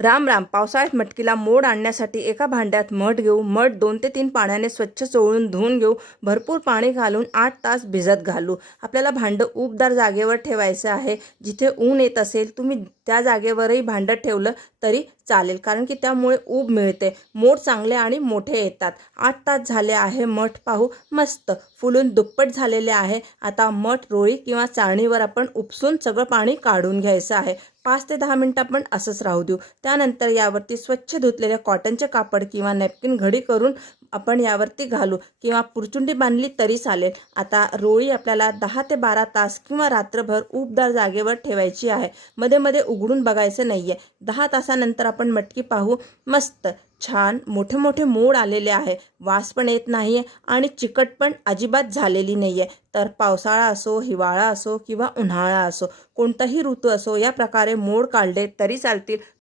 राम राम. पावसाळ्यात मटकीला मोड आणण्यासाठी एका भांड्यात मठ घेऊ. मठ 2 ते 3 पाण्याने स्वच्छ चोळून धुवून घेऊ. भरपूर पाणी घालून 8 तास भिजत घालू. आपल्याला भांडं उबदार जागेवर ठेवायचं आहे. जिथे ऊन येत असेल तुम्ही त्या जागेवरही भांडं ठेवलं तरी चालेल, कारण की त्यामुळे ऊब मिळते. मोड चांगले आणि मोठे येतात. 8 तास झाले आहे. मठ पाहू, मस्त फुलून दुप्पट झालेले आहे. आता मठ रोळी किंवा चाळणीवर आपण उपसून सगळं पाणी काढून घ्यायचं आहे. 5 ते 10 मिनिटं आपण असंच राहू देऊ. त्यानंतर यावरती स्वच्छ धुतलेल्या कॉटनचे कापड किंवा नॅपकिन घडी करून आपण यावरती घालू किंवा पुरचुंडी बांधली तरी चालेल. आता रोळी आपल्याला 10 ते 12 तास किंवा रात्रभर उबदार जागेवर ठेवायची आहे. मध्ये मध्ये उघडून बघायचं नाहीये. 10 तासानंतर आपण मटकी पाहू, मस्त छान मोठे मोठे मोड आलेले आहे. वास पण येत नाहीये आणि चिकट पण अजिबात झालेली नाहीये. तर पावसाळा असो, हिवाळा असो किंवा उन्हाळा असो, कोणताही ऋतू असो, या प्रकारे मोड काढले तरी चालतील.